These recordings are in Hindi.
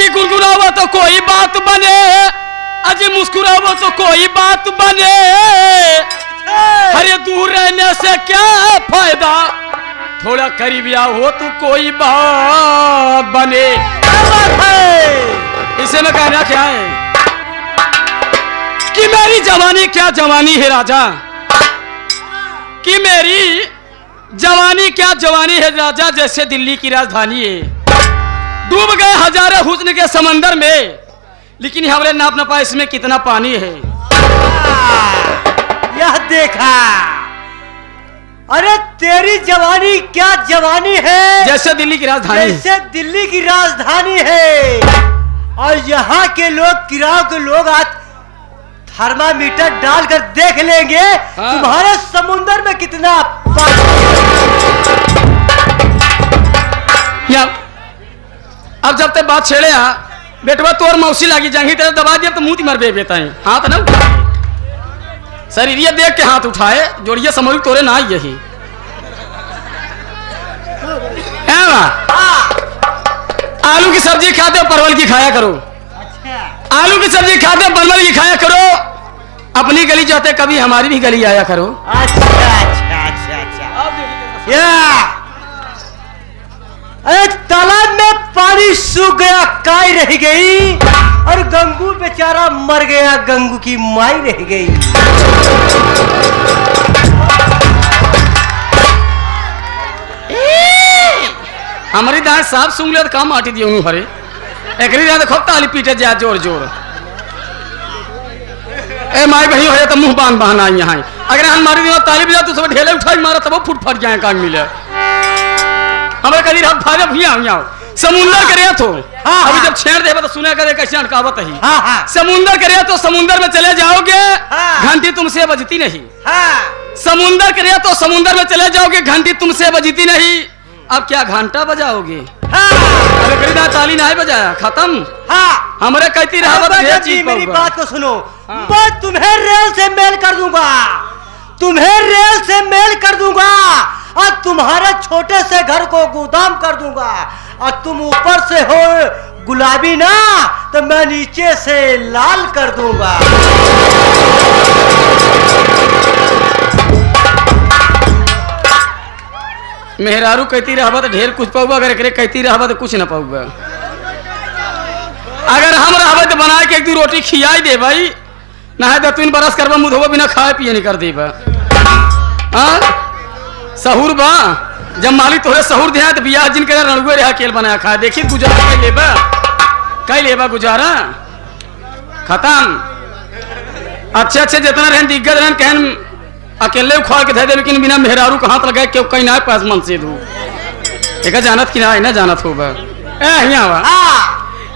अजी गुनगुनावो तो कोई बात बने, अजी मुस्कुरावो तो कोई बात बने, अरे दूर रहने से क्या फायदा, थोड़ा करीब हो तो कोई बात बने। इसे में कहना क्या है कि मेरी जवानी क्या जवानी है राजा, कि मेरी जवानी क्या जवानी है राजा, जैसे दिल्ली की राजधानी है। डूब गए हजारों हुस्न के समंदर में, लेकिन हमने नाप ना पाया इसमें कितना पानी है। यह देखा, अरे तेरी जवानी क्या जवानी है, जैसे दिल्ली की राजधानी, जैसे दिल्ली की राजधानी है। और यहाँ के लोग, किराए के लोग आज थर्मामीटर डालकर देख लेंगे तुम्हारे समुंदर में कितना पानी। अब जब तक बात छेड़े बेटवा तोर मौसी लागी जाएंगी, तेरे दबा दिया तो मुंह मर बेता है। हाथ ना शरीर ये देख के हाथ उठाए, जोड़िए समझ तोरे ना यही आलू की सब्जी खाते हो परवल की खाया करो। अच्छा। आलू की सब्जी खाते हो परवल की खाया करो, अपनी गली जाते कभी हमारी भी गली आया करो। अच्छा अच्छा अच्छा अच्छा। या अरे तालाब में पानी सूख गया, काई रह गई, और गंगू बेचारा मर गया, गंगू की माई रह गई। हमारी दाएं साफ सूंघ लिया तो काम आटी दी उन्होंने भरे एकरी दाएं खूब ताली पीटे जा जोर जोर। ए माई बहनी हो तो मुंह बांध बहाना यहाँ अगर हम मारी दी ताली बजा तो सब ढेले उठाई मारा तब फुट फट जाए काम मिले हमारे कभी हम फायदा भी आओ समुंदर करे तो अभी जब छेड़ दे तो सुना करे कैसे अटकावत ही। समुंदर करे तो समुंदर में चले जाओगे घंटी तुमसे बजती नहीं। समुंदर करे तो समुंदर में चले जाओगे घंटी तुमसे बजती नहीं। अब क्या घंटा बजाओगे? अरे ताली नहीं बजाया खत्म। हमारे कहती रहा जी मेरी बात को सुनो, मैं तुम्हें रेल से मेल कर दूंगा, तुम्हें रेल से मेल कर दूंगा, और तुम्हारे छोटे से घर को गोदाम कर दूंगा। और तुम ऊपर से हो गुलाबी ना, तो मैं नीचे से लाल कर दूंगा। मेहरारू कहती रहा तो ढेर कुछ पाऊगा, अगर कहती रहा तो कुछ ना पाऊगा। अगर हम रहा तो बना के एक दो रोटी खियाई दे भाई, ना है तीन बरस करवा मुँह बिना खाए पिए नहीं कर दे बा। सहूर बा जब मालिक तोरे सहूर दे तो बियाह जिनके रणुए रहा केल बनाया खाए देखी गुजारा कई लेबा गुजारा खत्म। अच्छे अच्छे जितना रहन दिग्गज रहन कहन अकेले उखाड़ के दे दे, लेकिन बिना मेहरारू का हाथ लगाए क्यों कहीं ना पास मन से दू एक जानत कि ना जानत होगा।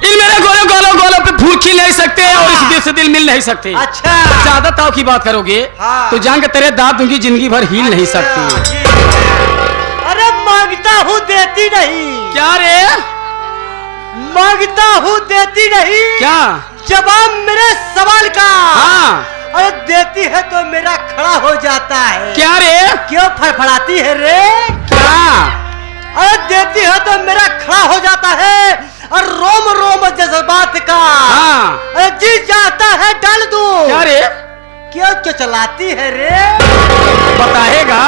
इन मेरे गोले गोलों गोलों पे फूल खिल नहीं सकते और इस दिल से दिल मिल नहीं सकते। अच्छा ज्यादा ताव की बात करोगे तो जान के तेरे दांत दूंगी जिंदगी भर हिल नहीं सकती। अरे मांगता हूँ देती नहीं। क्या रे? मांगता हूँ देती नहीं। क्या जवाब मेरे सवाल का? हाँ। अरे देती है तो मेरा खड़ा हो जाता है। क्या रे? क्यों फड़फड़ाती है रे? क्या? अरे देती है तो मेरा खड़ा हो जाता है, और रोम रोम जज्बात का। हाँ। अरे जी चाहता है डाल दूं। क्या रे? क्यों चलाती है रे? बताएगा।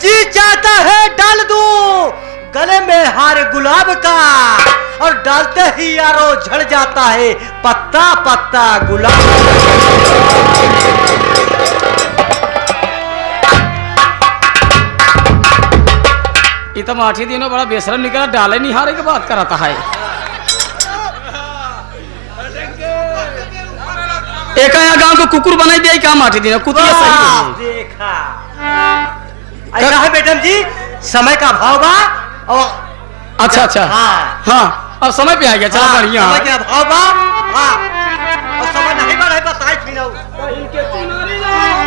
जी चाहता है डाल दूं गले में हार गुलाब का, और डालते ही यारो झड़ जाता है पत्ता पत्ता गुलाब। ये तो आठ ही दिनों बड़ा बेशरम निकला, डाले नहीं हारे की बात कराता है। एक यहाँ गांव को कुकुर बनाई दिया काम आठ दिन कुतिया सही देखा। ऐसा है बेटम जी, समय का भाव बा। और अच्छा अच्छा हाँ अब समय पे आ गया, चला बढ़िया। समय का भाव बा। हाँ